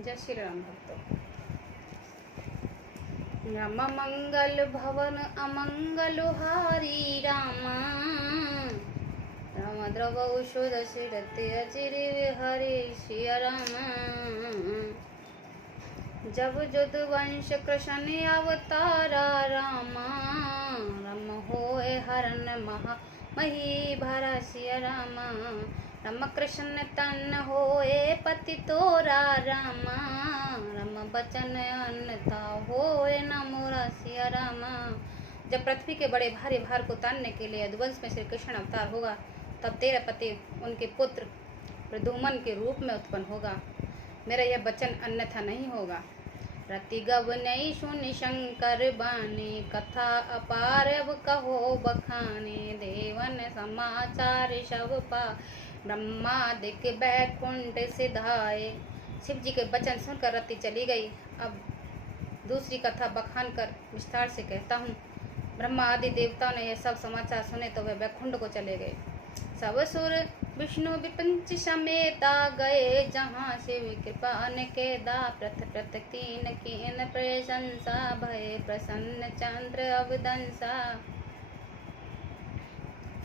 जय श्री राम भक्तों। राम मंगल भवन अमंगल हारी रामा, राम द्रव शुद सिरते अचिर हरे सिया रामा। जब जुद वंश कृष्ण अवतारा रामा, रम होए हरन महा मही भरा सिया रामा। रम कृष्ण तन होए पति तोरा रामा, रम बचन अन्नता होए न मोरा सिया रामा। जब पृथ्वी के बड़े भारी भार को तानने के लिए यदुवंश में श्री कृष्ण अवतार होगा, तब तेरा पति उनके पुत्र प्रद्युम्न के रूप में उत्पन्न होगा। मेरा यह वचन अन्यथा नहीं होगा। रति गव नहीं सुनि शंकर बानी, कथा अपार अब कहो बखाने। देवन समाचार सब पा, ब्रह्मादिक बैकुंठ सिधाए। शिव जी के वचन सुनकर रति चली गई। अब दूसरी कथा बखान कर विस्तार से कहता हूँ। ब्रह्मा आदि देवताओं ने यह सब समाचार सुने तो वे बैकुंठ को चले गए। सब सुर विष्णु विपंच समेता गए, जहाँ शिव कृपा ने केदा। प्रथ प्रथ कीन कीन प्रशंसा, भय प्रसन्न चंद्र अवदंसा।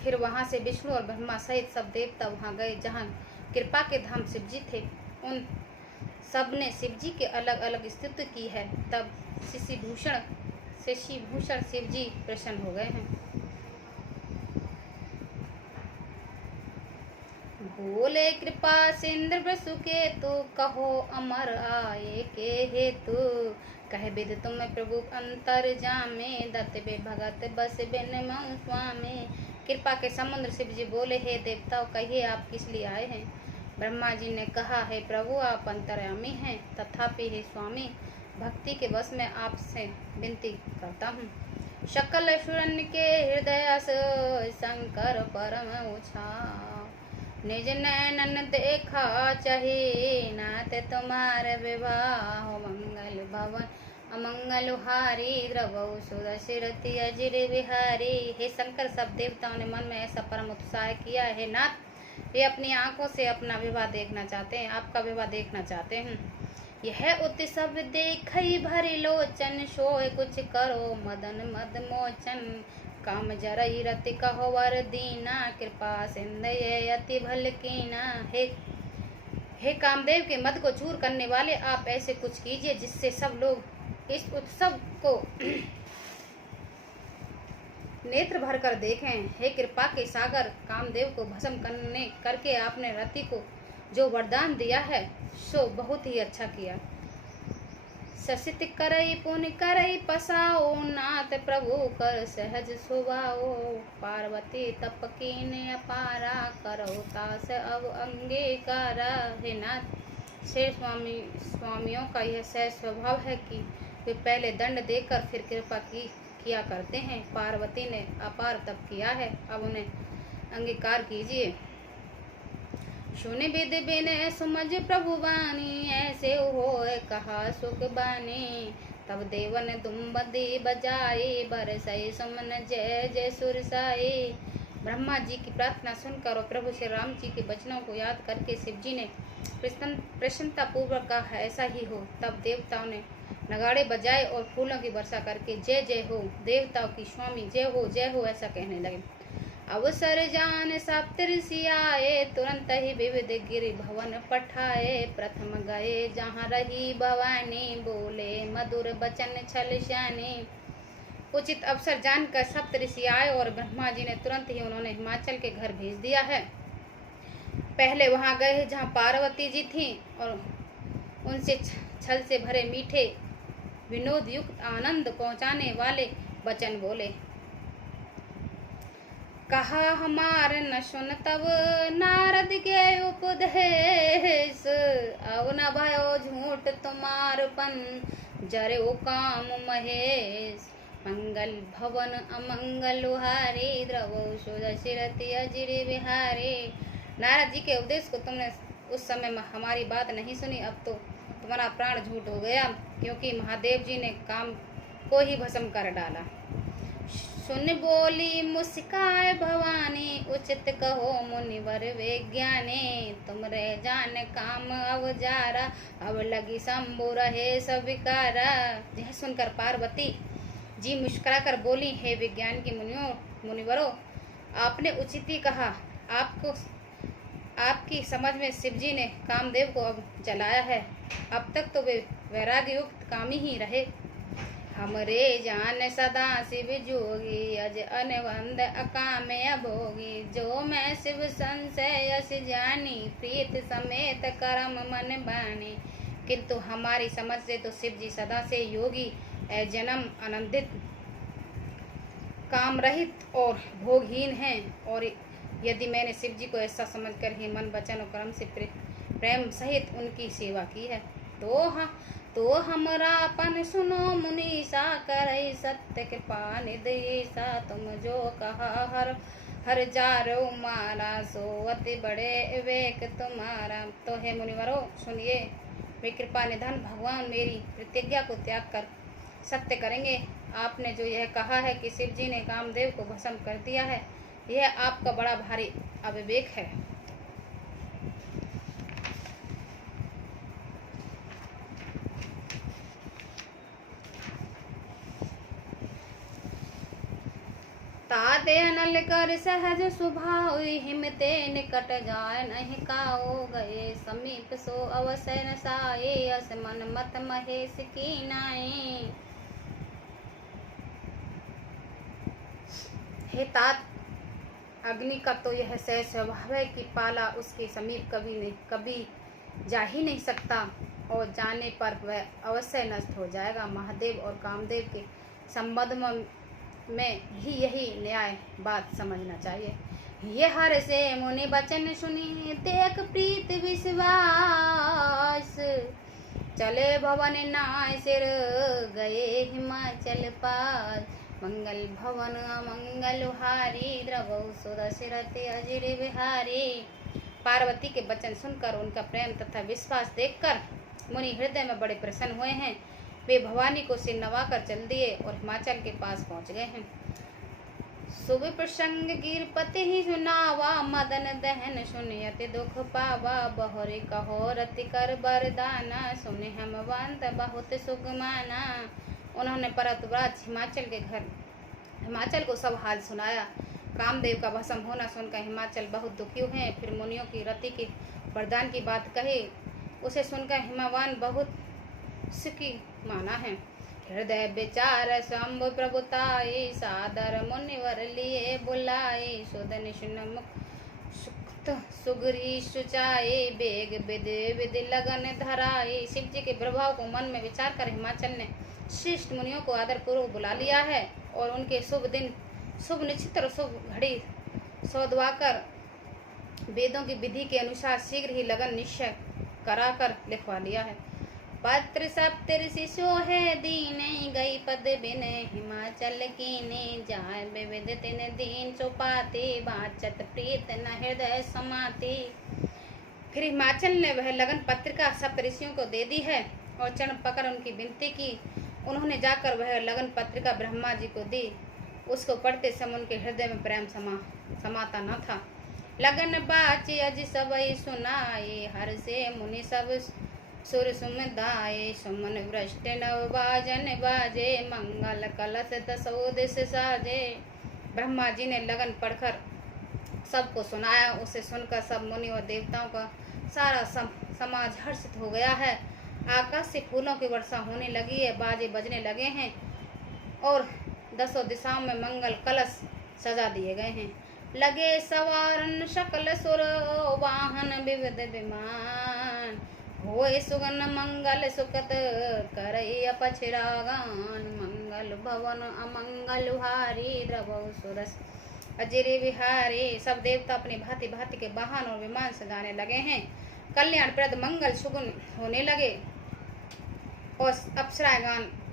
फिर वहाँ से विष्णु और ब्रह्मा सहित सब देवता वहाँ गए जहाँ कृपा के धाम शिव जी थे। उन सब ने शिव जी के अलग अलग स्तुति की है। तब शशि भूषण शिव जी प्रसन्न हो गए हैं। बोले कृपा सिंद्र वसु के तू, कहो अमर आए के हेतु। कह विद तुम प्रभु अंतर जामे, दत्त बे भगत बस बिन मऊ स्वामी। कृपा के समुद्र शिव जी बोले, हे देवताओं कहिए आप किस लिए आए हैं। ब्रह्मा जी ने कहा, है प्रभु आप अंतर्यामी हैं, तथापि हे स्वामी भक्ति के वश में आपसे विनती करता हूँ। सकल असुरन के हृदय शंकर परम उछा, निज नैनन देखा चाहे, नाथ तुम्हारे विवाह। मंगल भवन अमंगल हारी, द्रवौ सुरसिरति अजिर विहारी। हे शंकर सब देवताओं ने मन में ऐसा परम उत्साह किया है नाथ, वे अपनी आंखों से अपना विवाह देखना चाहते हैं, आपका विवाह देखना चाहते हैं। यह उत्सव देखई भरी लोचन, सोए कुछ करो मदन मद मोचन। काम जरई रति कहो वर दीना, कृपा सिंध ये अति भल कीना। हे कामदेव के मद को चूर करने वाले, आप ऐसे कुछ कीजिए जिससे सब लोग इस उत्सव को नेत्र भर कर देखें। हे कृपा के सागर कामदेव को भस्म करके आपने रति को जो वरदान दिया है सो बहुत ही अच्छा किया। ससित करई पुण्य करई पसाओ, नाथ प्रभु कर सहज सुभाओ। पार्वती तप कीन अपारा, करो तास अब अंगीकारा। हे नाथ शेर स्वामियों का यह सहज स्वभाव है कि वे पहले दंड देकर फिर कृपा किया करते हैं। पार्वती ने अपार तप किया है, अब उन्हें अंगीकार कीजिए। सुनि विद बिनय सुमझ प्रभु बानी, ऐसे होए कहा सुख बानी। तब देवन दुम्बदी बजाई, बरसई सुमन जय जय सुरसाई। ब्रह्मा जी की प्रार्थना सुनकर और प्रभु श्री राम जी के वचनों को याद करके शिव जी ने प्रसन्नता पूर्वक कहा, ऐसा ही हो। तब देवताओं ने नगाड़े बजाए और फूलों की वर्षा करके जय जय हो देवताओं की स्वामी जय हो ऐसा कहने लगे। अवसर जान सप्तऋषि आए, तुरंत ही विविध गिरि भवन पठाए। प्रथम गए जहाँ रही भवानी, बोले मधुर बचन छल श्यानी। उचित अवसर जानकर सप्तऋषि आए और ब्रह्मा जी ने तुरंत ही उन्होंने हिमाचल के घर भेज दिया है। पहले वहाँ गए जहाँ पार्वती जी थी और उनसे छल से भरे मीठे विनोद युक्त आनंद पहुँचाने वाले वचन बोले। कहा हमार न सुन तब नारद के उपदेश, अब न भयो झूठ तुम्हारपन, जरे ओ काम महेश। मंगल भवन अमंगल हारी, द्रवौ सुरसिरति अजिर विहारी। नारद जी के उपदेश को तुमने उस समय हमारी बात नहीं सुनी, अब तो तुम्हारा प्राण झूठ हो गया, क्योंकि महादेव जी ने काम को ही भस्म कर डाला। सुन बोली मुस्काए भवानी, उचित कहो मुनिवर विज्ञानी। तुम रे जान काम अवजारा, अब लगी शंभु रहे सविकारा। यह सुनकर पार्वती जी मुस्कुरा कर बोली, हे विज्ञान की मुनिवरों, आपने उचित ही कहा। आपकी समझ में शिवजी ने कामदेव को अब जलाया है। अब तक तो वे वैराग्य युक्त कामी ही रहे। हमरे जान सदा शिव जोगी, अज अनवंद अकामे अभोगी। जो मैं शिव संशय यश जानी, प्रीत समेत करम मन बानी। किंतु हमारी समझ से तो शिव जी सदा से योगी, जन्म आनंदित, काम रहित और भोगहीन हैं। और यदि मैंने शिव जी को ऐसा समझकर ही मन वचन और कर्म से प्रेम सहित उनकी सेवा की है, तो हमरापन सुनो मुनीसा, करई सत्य कृपा निदेशा। तुम जो कहा हर जारो मारा, सो अति बड़े विवेक तुम्हारा। तो हे मुनिवरों सुनिए, वे कृपा निधन भगवान मेरी प्रतिज्ञा को त्याग कर सत्य करेंगे। आपने जो यह कहा है कि शिव जी ने कामदेव को भस्म कर दिया है, यह आपका बड़ा भारी अविवेक है। ताते अनल कर सहज स्वभाव, हिमते निकट जाय नहीं काओ गए। समीप सो अवसर न साये, अस मन मत महेश की नाई। हे तात, अग्नि का तो यह सहज स्वभाव है कि पाला उसके समीप कभी जा ही नहीं सकता, और जाने पर वह अवश्य नष्ट हो जाएगा। महादेव और कामदेव के संबंध में भी यही न्याय बात समझना चाहिए। ये हर से मुनि वचन सुनी, देख प्रीत विश्वास। चले भवन नाय सिर, गए हिमाचल पास। मंगल भवन अमंगल हारी, द्रवौ सुदशरथ अजिर बिहारी। पार्वती के वचन सुनकर, उनका प्रेम तथा विश्वास देखकर मुनि हृदय में बड़े प्रसन्न हुए हैं। वे भवानी को सिर नवाकर चल दिए और हिमाचल के पास पहुंच गए हैं। शुभ प्रसंग गिरपति ही सुनावा, मदन दहन सुनियति दुख पावा। बहुरी कहो रति कर बरदाना, सुने हेमवंत बहुत सुख माना। उन्होंने पर्वतराज हिमाचल को सब हाल सुनाया। कामदेव का भस्म होना सुनकर हिमाचल बहुत दुखी हुए। फिर मुनियों की रति के वरदान की बात कही। उसे सुनकर हिमवान बहुत सुखी माना है। हृदय विचार शंभु प्रभुताई, सादर मुनिवर लिए बुलाए। सुदन सुन सुक्त सुगरी सुचाए, बेग विधि लगन धराए। शिव जी के प्रभाव को मन में विचार कर हिमाचल ने श्रेष्ठ मुनियों को आदर पूर्वक बुला लिया है, और उनके शुभ दिन, शुभ निश्चित और शुभ घड़ी सौदवाकर वेदों की विधि के अनुसार शीघ्र ही लगन निश्चय कराकर लिखवा लिया है। पत्र सप्तऋषि सोहे दीने, गई पद बिन हिमाचल कीने। जाय विविध तिन दीन चौपाते, वाचत प्रीत न हृदय समाते। फिर हिमाचल ने वह लगन पत्रिका सप्तऋषियों को दे दी है और चरण पकड़ उनकी विनती की। उन्होंने जाकर वह लगन पत्रिका ब्रह्मा जी को दी। उसको पढ़ते समय उनके हृदय में प्रेम समाता न था। लगन बाचे अज सबई सुनाए, हर से मुनि सब सुर सुमदाए। सुमन वृष्ट नव बाजन बाजे, मंगल कलश दसो दिश साजे। ब्रह्मा जी ने लगन पढ़कर सबको सुनाया। उसे सुनकर सब मुनि और देवताओं का सारा समाज हर्षित हो गया है। आकाश से फूलों की वर्षा होने लगी है, बाजे बजने लगे हैं और दसों दिशाओं में मंगल कलश सजा दिए गए हैं। लगे सवारन सकल सुर, वाहन विविध विमान। होए सुगन मंगल सुकत, करई अपछरागान। मंगल भवन अमंगल हारी, द्रवौ सुरस अजिर बिहारी। सब देवता अपनी भांति भांति के वाहन और विमान सजाने लगे हैं। कल्याणप्रद मंगल सुगुन होने लगे और अप्सराएं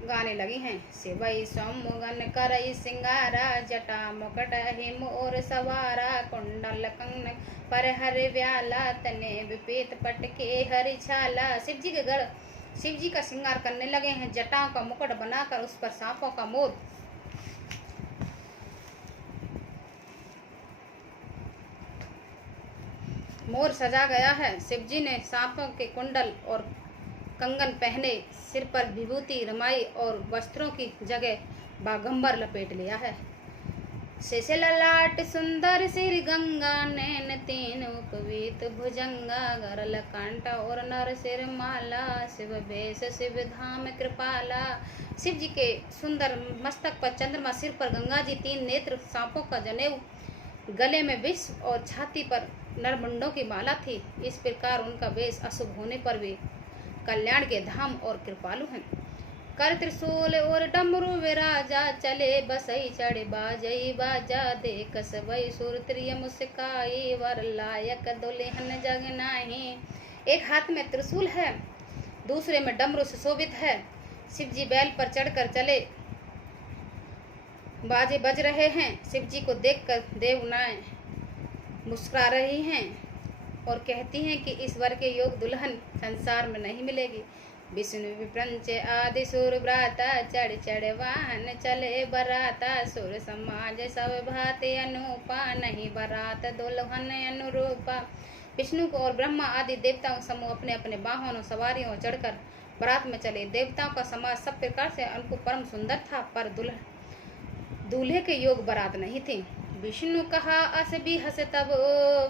गाने लगी हैं। शिवई सौमुगन करई सिंगारा, जटा मुकट हिम और सवारा। कुंडल कंगन पर हर व्याला, तने विपीत पट के हरि छाला। शिव जी का श्रृंगार करने लगे हैं। जटाओं का मुकुट बनाकर उस पर सांपों का मोर मोर सजा गया है। शिवजी ने सांपों के कुंडल और कंगन पहने, सिर पर विभूति रमाई और वस्त्रों की जगह बागंबर लपेट लिया है। शेष ललाट सुंदर सिर गंगा, नैन तीन उपवीत भुजंगा, गरल कंठ और नर सिर माला, शिव भेष शिव धाम कृपाला। शिव जी के सुंदर मस्तक पर चंद्रमा, सिर पर गंगा जी, तीन नेत्र, सांपों का जनेऊ, गले में विष और छाती पर नरमुंडों की माला थी। इस प्रकार उनका वेश अशुभ होने पर भी कल्याण के धाम और कृपालु हैं। कर त्रिशूल और डमरू विराजा, चले बसई चढ़ बाजई बाजा, देख सबई सुर त्रिय मुस्काई, वर लायक दुल्हन जग नाही। एक हाथ में त्रिशूल है, दूसरे में डमरू सुशोभित है। शिव जी बैल पर चढ़कर चले, बाजे बज रहे हैं। शिव जी को देखकर देवनाएं मुस्कुरा रही हैं और कहती हैं कि इस वर के योग दुल्हन संसार में नहीं मिलेगी। विष्णु विप्रंच आदि सुर ब्राता, चढ़ चढ़ वाहन चले बराता, सुर समाज सब भांति अनुपा, नहीं बरात दुल्हन अनुरूपा। विष्णु को और ब्रह्मा आदि देवताओं समूह अपने अपने वाहनों सवारियों चढ़कर बारात में चले। देवताओं का समाज सब प्रकार से अनुकूल परम सुंदर था, पर दूल्हे के योग बारात नहीं थी। विष्णु कहा अस भी हस तब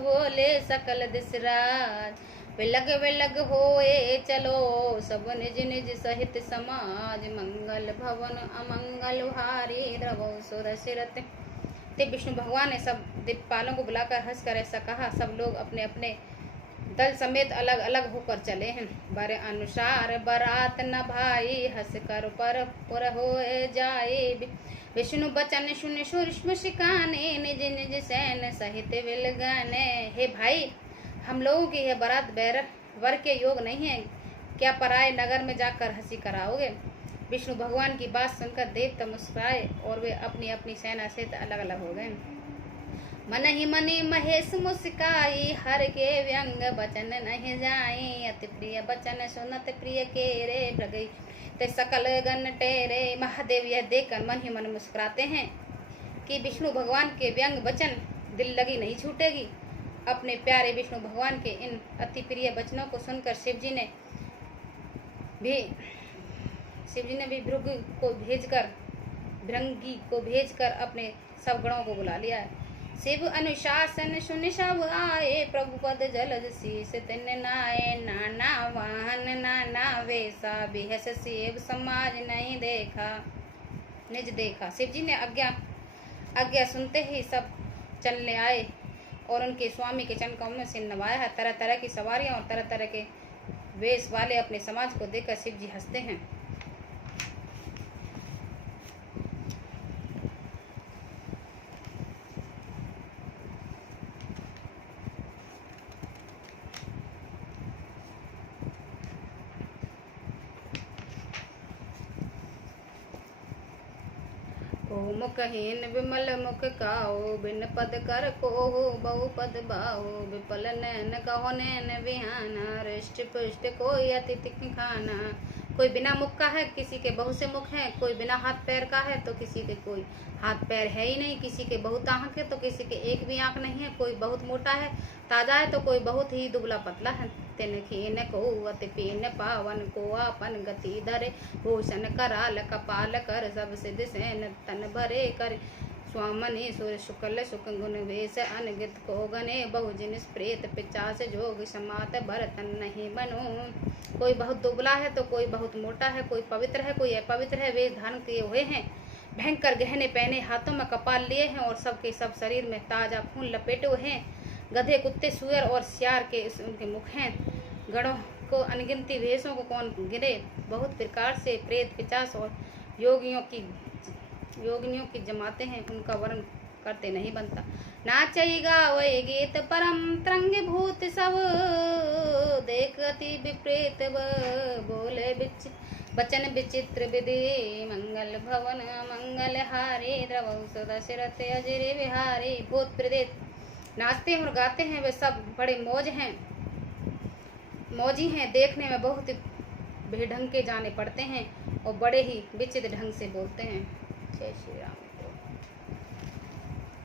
बोले सकल दिसराज, विलग होए चलो सब निज निज सहित समाज, मंगल भवन अमंगल हारी द्रवो सुर सिरत। ते विष्णु भगवान ने सब दिक्पालों को बुलाकर हंसकर ऐसा कहा। सब लोग अपने अपने दल समेत अलग अलग होकर चले हैं। बर अनुसार बारात न भाई, हंस कर पर हो जाए। विष्णु बचन सुन सुर मुस्काने, निज निज सैन सहित विलगाने। हे भाई, हम लोगों की यह बारात वर के योग नहीं है, क्या पराए नगर में जाकर हंसी कराओगे। विष्णु भगवान की बात सुनकर देवता मुस्कुराए और वे अपनी अपनी सेना से अलग अलग हो गए। मन ही मनी महेश मुस्काई, हर के व्यंग बचन नहीं जाई, अति प्रिय बचन सुनत प्रिय के रे, प्रगई ते सकल गण टेरे। महादेव यह देखकर मन ही मन मुस्कुराते हैं कि विष्णु भगवान के व्यंग वचन दिल लगी नहीं छूटेगी। अपने प्यारे विष्णु भगवान के इन अति प्रिय वचनों को सुनकर शिवजी ने भी भृंगी को भेजकर अपने सब गणों को बुला लिया है। शिव अनुशासन सुन सब आए, प्रभु पद जलद शीस तिन नाए, नाना वाहन नाना वेशा, बेहस शिव समाज नहीं देखा निज देखा। शिवजी ने आज्ञा सुनते ही सब चलने आए और उनके स्वामी के चरण कमलों से नवाया है। तरह तरह की सवारियां और तरह तरह के वेश वाले अपने समाज को देखकर शिव जी हंसते हैं। को मुखहीन विमल मुख काओ, बिन पद कर को बहु पद बाओ, विपल नैन कहो नैन विहाना, हृष्ट पुष्ट कोई अति तीक्ष्ण खाना। कोई बिना मुख का है, किसी के बहुत से मुख हैं। कोई बिना हाथ पैर का है तो किसी के कोई हाथ पैर है ही नहीं। किसी के बहुत आंख है तो किसी के एक भी आंख नहीं है। कोई बहुत मोटा है ताजा है तो कोई बहुत ही दुबला पतला है। तिन खीन को अति पीन पावन, को आपन गति धरे, भूषण कराल कपाल कर, सब सिद्ध सेन तन भरे कर, स्वामनि सुर शुक्ल सुख गुण वेश, अनगित को गने बहु जिनिस प्रेत, पिचास जोग समात भर तन नहीं बनो। कोई बहुत दुबला है तो कोई बहुत मोटा है। कोई पवित्र है कोई अपवित्र है। वेश धारण किए हुए हैं, भयंकर गहने पहने, हाथों में कपाल लिए हैं और सबके सब शरीर में ताजा खून लपेटे हुए हैं। गधे कुत्ते सुअर और सियार के उनके मुख हैं। गणों को अनगिनती वेशों को कौन गिने। बहुत प्रकार से प्रेत पिचास और योगियों की जमाते हैं। उनका वर्ण करते नहीं बनता। नाचेगा वही गीत परम तरंग भूत सब, देख अति विप्रेत बोले बचन विचित्र विधि, मंगल भवन मंगल हारी, द्रवौ सदा सिरत अजरे विहारी। भूत प्रेत नाचते हैं और गाते हैं, वे सब बड़े मौजी हैं। देखने में बहुत बेढंग के जाने पड़ते हैं और बड़े ही विचित्र ढंग से बोलते हैं। जय श्री राम।